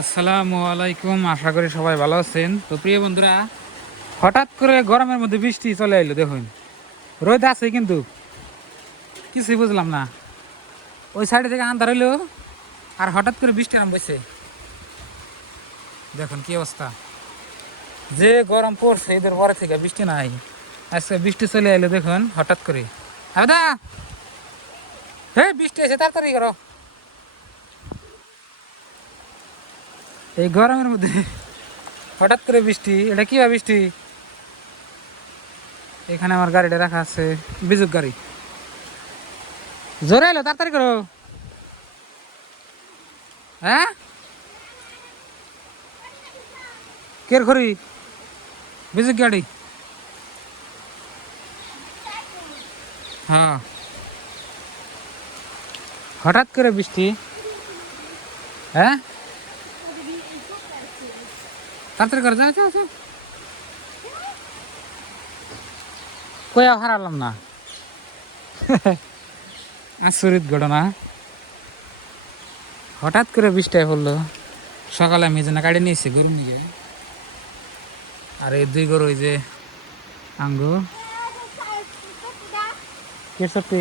আসসালামু আলাইকুম, আশা করি সবাই ভালো আছেন। তো প্রিয় বন্ধুরা, হঠাৎ করে গরমের মধ্যে বৃষ্টি চলে এলো। দেখুন রোদ আছে কিন্তু কিছুই বুঝলাম না। ওই সাইডে থেকে আন্ধার হইলো আর হঠাৎ করে বৃষ্টি নামছে। দেখুন কি অবস্থা, যে গরম পড়ছে এদের পরে থেকে বৃষ্টি নাই, আজকে বৃষ্টি চলে এলো দেখুন হঠাৎ করে। দাদা হ্যাঁ বৃষ্টি এসে তাড়াতাড়ি করো, এই গরমের মধ্যে হঠাৎ করে বৃষ্টি। এটা কি বৃষ্টি? এখানে আমার গাড়িটা রাখা আছে, বিজুক গাড়ি। জোরে এলো, তাড়াতাড়ি করো। হ্যাঁ কের খড়ি বিজুক গাড়ি। হ্যাঁ হঠাৎ করে বৃষ্টি। হ্যাঁ তাড়াতাড়ি করে, যাও যাও যাও। কয়া হারালাম না। আচরিত ঘটনা, হঠাৎ করে বৃষ্টি পড়লো। সকালে আমি যেন কাটে নিয়েছি গরু নিয়ে, আর এই দুই গরু ওই যে আঙ্গু কে সত্যি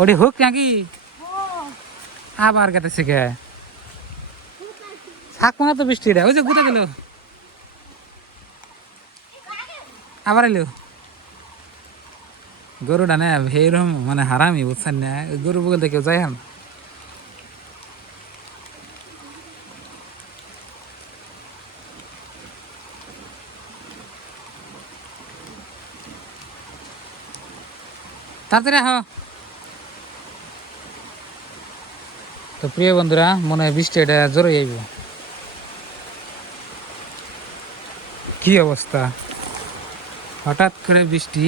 ওটি হোক নাকি আবার গেতেছে গে থাকবো না তো বৃষ্টি রে। ওই যে গুতা দিল, আবার এলো গরুটা না এরকম মানে হারামি, বুঝছেন না? গরু বগল থেকে যাই হাম। তাড়াতাড়ি আহ। তো প্রিয় বন্ধুরা, মনে হয় বৃষ্টি এটা জোরে আইব। কি অবস্থা, হঠাৎ করে বৃষ্টি।